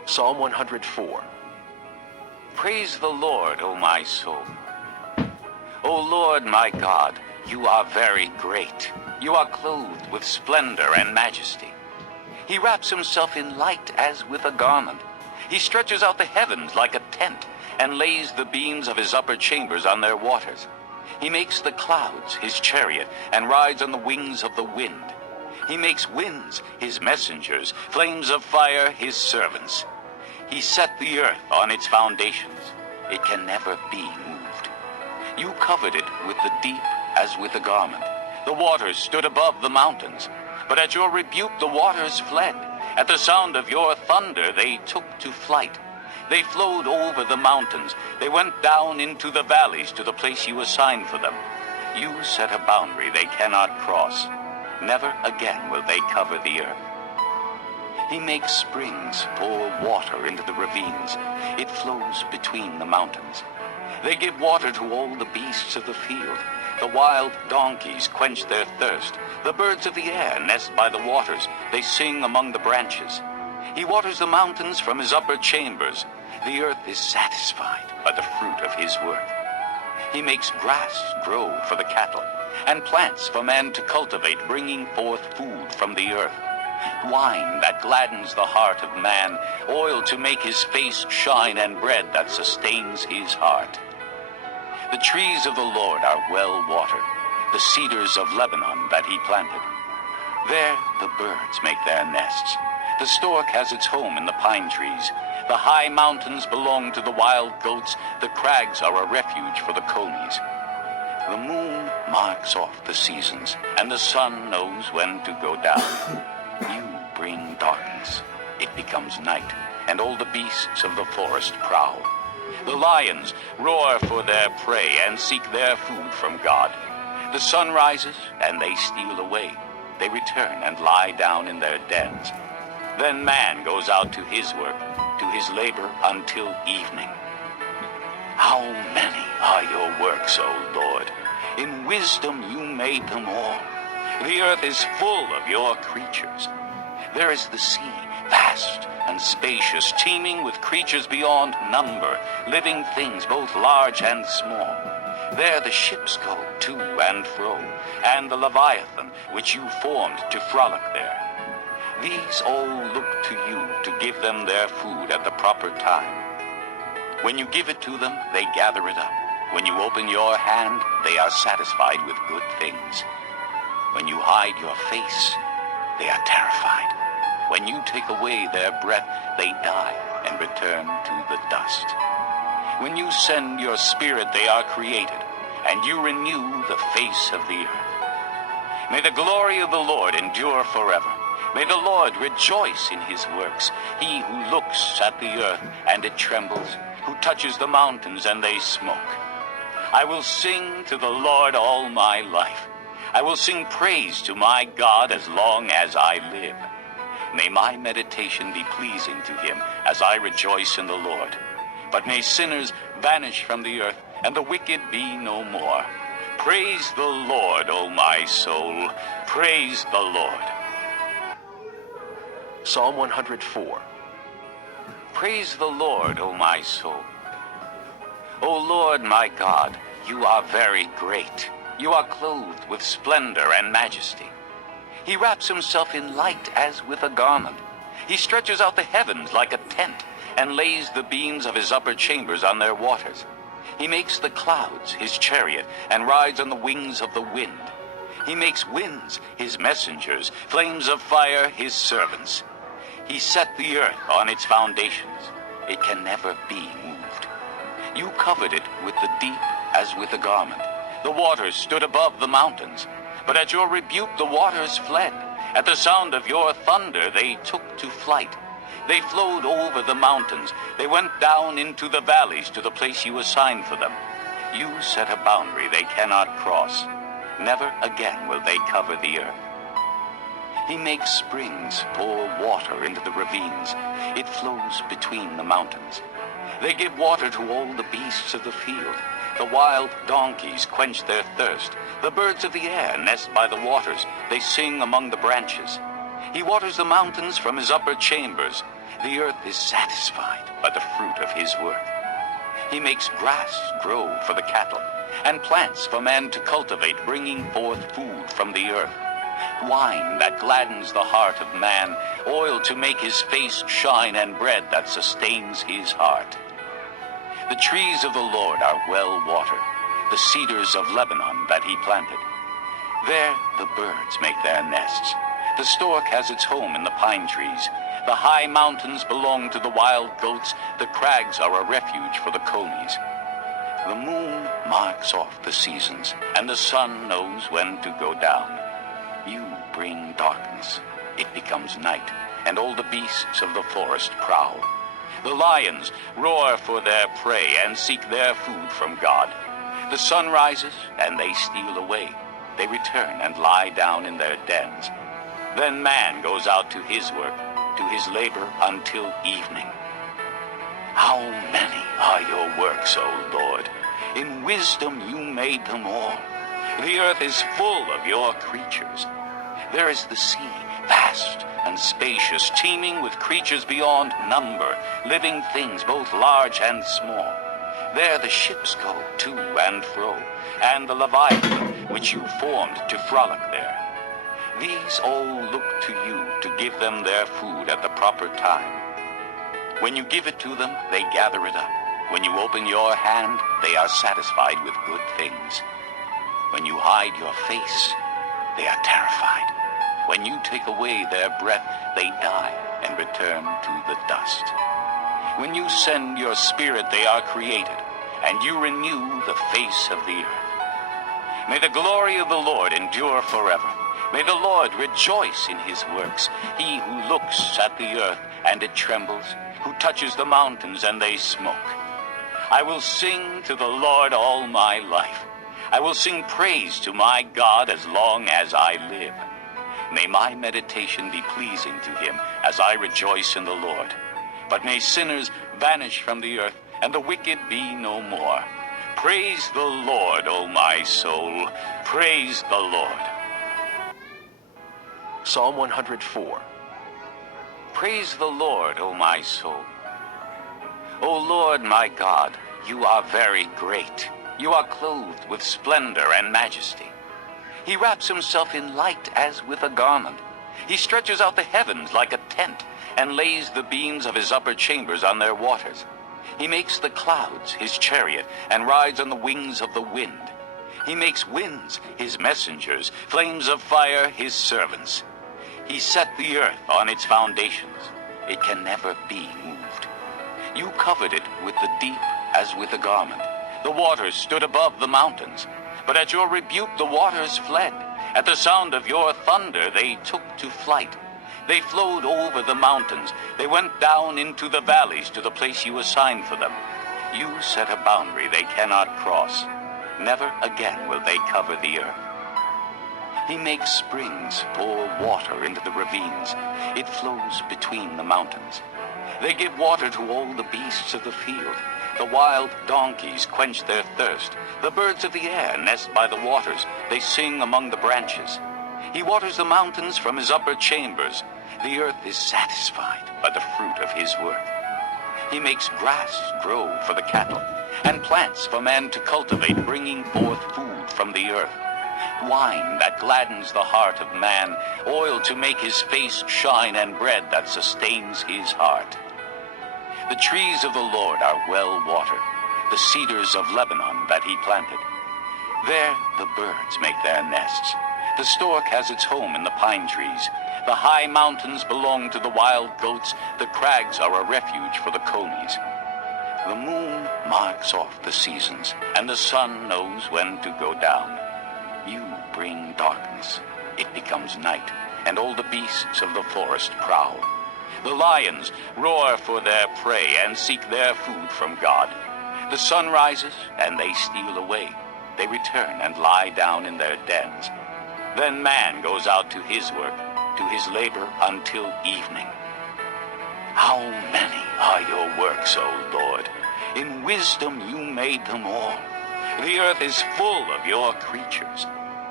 Psalm 104. Praise the Lord, O my soul. O Lord my God, you are very great. You are clothed with splendor and majesty. He wraps himself in light as with a garment. He stretches out the heavens like a tent and lays the beams of his upper chambers on their waters. He makes the clouds his chariot and rides on the wings of the wind. He makes winds his messengers, flames of fire his servants. He set the earth on its foundations. It can never be moved. You covered it with the deep as with a garment. The waters stood above the mountains. But at your rebuke the waters fled. At the sound of your thunder they took to flight. They flowed over the mountains. They went down into the valleys to the place you assigned for them. You set a boundary they cannot cross. Never again will they cover the earth. He makes springs pour water into the ravines. It flows between the mountains. They give water to all the beasts of the field. The wild donkeys quench their thirst. The birds of the air nest by the waters. They sing among the branches. He waters the mountains from his upper chambers. The earth is satisfied by the fruit of his work. He makes grass grow for the cattle and plants for man to cultivate, bringing forth food from the earth. Wine that gladdens the heart of man, oil to make his face shine, and bread that sustains his heart. The trees of the Lord are well watered, the cedars of Lebanon that he planted. There the birds make their nests. The stork has its home in the pine trees. The high mountains belong to the wild goats. The crags are a refuge for the conies. The moon marks off the seasons, and the sun knows when to go down. You bring darkness. It becomes night, and all the beasts of the forest prowl. The lions roar for their prey and seek their food from God. The sun rises, and they steal away. They return and lie down in their dens. Then man goes out to his work, to his labor until evening. How many are your works, O Lord? In wisdom you made them all. The earth is full of your creatures. There is the sea, vast and spacious, teeming with creatures beyond number, living things both large and small. There the ships go to and fro, and the Leviathan which you formed to frolic there. These all look to you to give them their food at the proper time. When you give it to them, they gather it up. When you open your hand, they are satisfied with good things. When you hide your face, they are terrified. When you take away their breath, they die and return to the dust. When you send your spirit, they are created, and you renew the face of the earth. May the glory of the Lord endure forever. May the Lord rejoice in his works, he who looks at the earth and it trembles, who touches the mountains and they smoke. I will sing to the Lord all my life. I will sing praise to my God as long as I live. May my meditation be pleasing to him as I rejoice in the Lord. But may sinners vanish from the earth and the wicked be no more. Praise the Lord, O my soul. Praise the Lord. Psalm 104. Praise the Lord, O my soul. O Lord my God, you are very great. You are clothed with splendor and majesty. He wraps himself in light as with a garment. He stretches out the heavens like a tent and lays the beams of his upper chambers on their waters. He makes the clouds his chariot and rides on the wings of the wind. He makes winds his messengers, flames of fire his servants. He set the earth on its foundations. It can never be moved. You covered it with the deep as with a garment. The waters stood above the mountains. But at your rebuke the waters fled. At the sound of your thunder they took to flight. They flowed over the mountains. They went down into the valleys to the place you assigned for them. You set a boundary they cannot cross. Never again will they cover the earth. He makes springs pour water into the ravines. It flows between the mountains. They give water to all the beasts of the field. The wild donkeys quench their thirst. The birds of the air nest by the waters. They sing among the branches. He waters the mountains from his upper chambers. The earth is satisfied by the fruit of his work. He makes grass grow for the cattle, and plants for man to cultivate, bringing forth food from the earth. Wine that gladdens the heart of man, oil to make his face shine, and bread that sustains his heart. The trees of the Lord are well watered, the cedars of Lebanon that he planted. There the birds make their nests. The stork has its home in the pine trees. The high mountains belong to the wild goats. The crags are a refuge for the conies. The moon marks off the seasons, and the sun knows when to go down. You bring darkness. It becomes night, and all the beasts of the forest prowl. The lions roar for their prey and seek their food from God. The sun rises, and they steal away. They return and lie down in their dens. Then man goes out to his work, to his labor until evening. How many are your works, O Lord? In wisdom you made them all. The earth is full of your creatures. There is the sea, vast and spacious, teeming with creatures beyond number, living things both large and small. There the ships go to and fro, and the Leviathan, which you formed to frolic there. These all look to you to give them their food at the proper time. When you give it to them, they gather it up. When you open your hand, they are satisfied with good things. When you hide your face, they are terrified. When you take away their breath, they die and return to the dust. When you send your spirit, they are created, and you renew the face of the earth. May the glory of the Lord endure forever. May the Lord rejoice in his works, he who looks at the earth and it trembles, who touches the mountains and they smoke. I will sing to the Lord all my life. I will sing praise to my God as long as I live. May my meditation be pleasing to him as I rejoice in the Lord. But may sinners vanish from the earth and the wicked be no more. Praise the Lord, O my soul. Praise the Lord. Psalm 104. Praise the Lord, O my soul. O Lord my God, you are very great. You are clothed with splendor and majesty. He wraps himself in light as with a garment. He stretches out the heavens like a tent and lays the beams of his upper chambers on their waters. He makes the clouds his chariot and rides on the wings of the wind. He makes winds his messengers, flames of fire his servants. He set the earth on its foundations. It can never be moved. You covered it with the deep as with a garment. The waters stood above the mountains. But at your rebuke the waters fled. At the sound of your thunder they took to flight. They flowed over the mountains. They went down into the valleys to the place you assigned for them. You set a boundary they cannot cross. Never again will they cover the earth. He makes springs pour water into the ravines. It flows between the mountains. They give water to all the beasts of the field. The wild donkeys quench their thirst. The birds of the air nest by the waters. They sing among the branches. He waters the mountains from his upper chambers. The earth is satisfied by the fruit of his work. He makes grass grow for the cattle, and plants for man to cultivate, bringing forth food from the earth. Wine that gladdens the heart of man, oil to make his face shine, and bread that sustains his heart. The trees of the Lord are well watered, the cedars of Lebanon that he planted. There the birds make their nests. The stork has its home in the pine trees. The high mountains belong to the wild goats. The crags are a refuge for the conies. The moon marks off the seasons, and the sun knows when to go down. You bring darkness. It becomes night, and all the beasts of the forest prowl. The lions roar for their prey and seek their food from God. The sun rises, and they steal away. They return and lie down in their dens. Then man goes out to his work, to his labor until evening. How many are your works, O Lord? In wisdom you made them all. The earth is full of your creatures.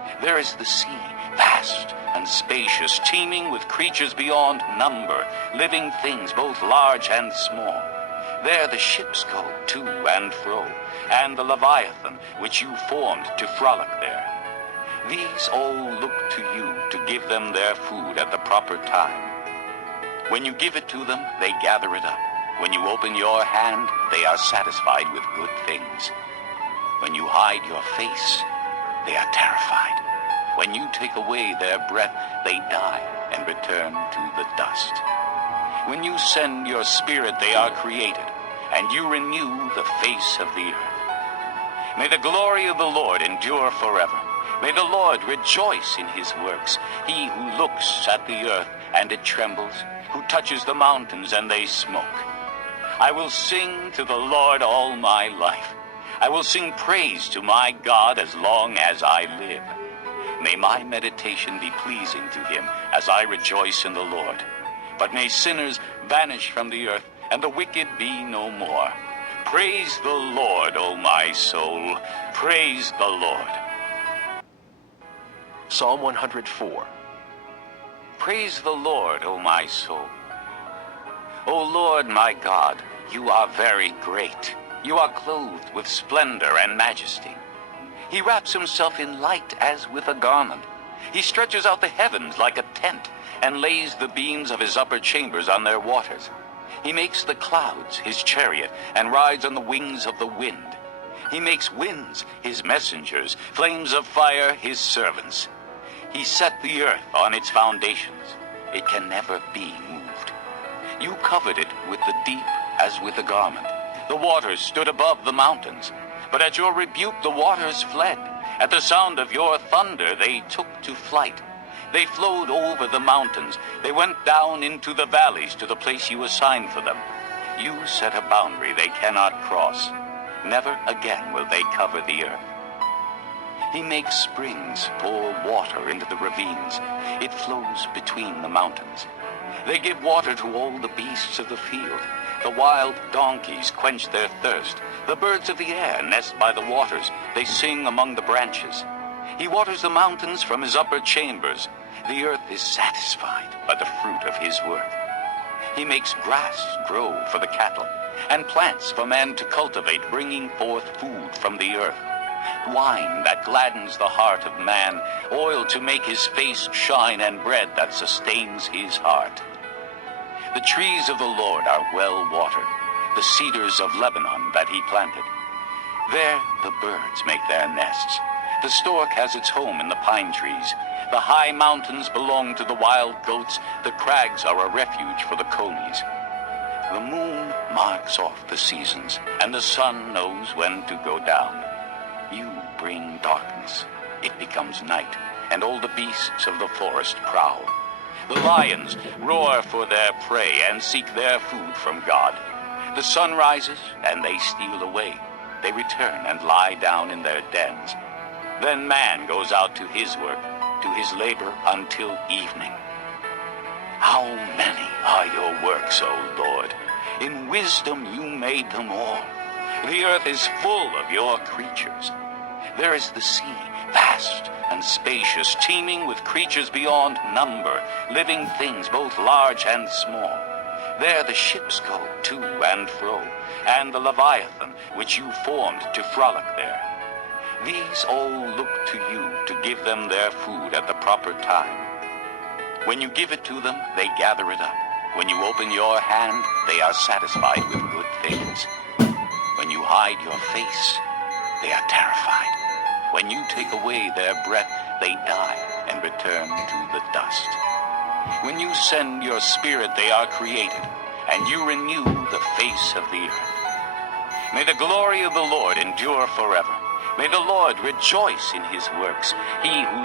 There is the sea, vast and spacious, teeming with creatures beyond number, living things both large and small. There the ships go to and fro, and the Leviathan which you formed to frolic there. These all look to you to give them their food at the proper time. When you give it to them, they gather it up. When you open your hand, they are satisfied with good things. When you hide your face, they are terrified. When you take away their breath, they die and return to the dust. When you send your spirit, they are created, and you renew the face of the earth. May the glory of the Lord endure forever. May the Lord rejoice in his works, he who looks at the earth and it trembles, who touches the mountains and they smoke. I will sing to the Lord all my life. I will sing praise to my God as long as I live. May my meditation be pleasing to him as I rejoice in the Lord. But may sinners vanish from the earth and the wicked be no more. Praise the Lord, O my soul. Praise the Lord. Psalm 104. Praise the Lord, O my soul. O Lord my God, you are very great. You are clothed with splendor and majesty. He wraps himself in light as with a garment. He stretches out the heavens like a tent and lays the beams of his upper chambers on their waters. He makes the clouds his chariot and rides on the wings of the wind. He makes winds his messengers, flames of fire his servants. He set the earth on its foundations. It can never be moved. You covered it with the deep as with a garment. The waters stood above the mountains. But at your rebuke the waters fled. At the sound of your thunder they took to flight. They flowed over the mountains. They went down into the valleys to the place you assigned for them. You set a boundary they cannot cross. Never again will they cover the earth. He makes springs pour water into the ravines. It flows between the mountains. They give water to all the beasts of the field. The wild donkeys quench their thirst. The birds of the air nest by the waters. They sing among the branches. He waters the mountains from his upper chambers. The earth is satisfied by the fruit of his work. He makes grass grow for the cattle, and plants for man to cultivate, bringing forth food from the earth. Wine that gladdens the heart of man, oil to make his face shine, and bread that sustains his heart. The trees of the Lord are well watered, the cedars of Lebanon that he planted. There the birds make their nests. The stork has its home in the pine trees. The high mountains belong to the wild goats. The crags are a refuge for the conies. The moon marks off the seasons, and the sun knows when to go down. You bring darkness. It becomes night, and all the beasts of the forest prowl. The lions roar for their prey and seek their food from God. The sun rises, and they steal away. They return and lie down in their dens. Then man goes out to his work, to his labor until evening. How many are your works, O Lord? In wisdom you made them all. The earth is full of your creatures. There is the sea, vast and spacious, teeming with creatures beyond number, living things both large and small. There the ships go to and fro, and the Leviathan which you formed to frolic there. These all look to you to give them their food at the proper time. When you give it to them, they gather it up. When you open your hand, they are satisfied with good things. When you hide your face, they are terrified. When you take away their breath, they die and return to the dust. When you send your spirit, they are created, and you renew the face of the earth. May the glory of the Lord endure forever. May the Lord rejoice in his works, he who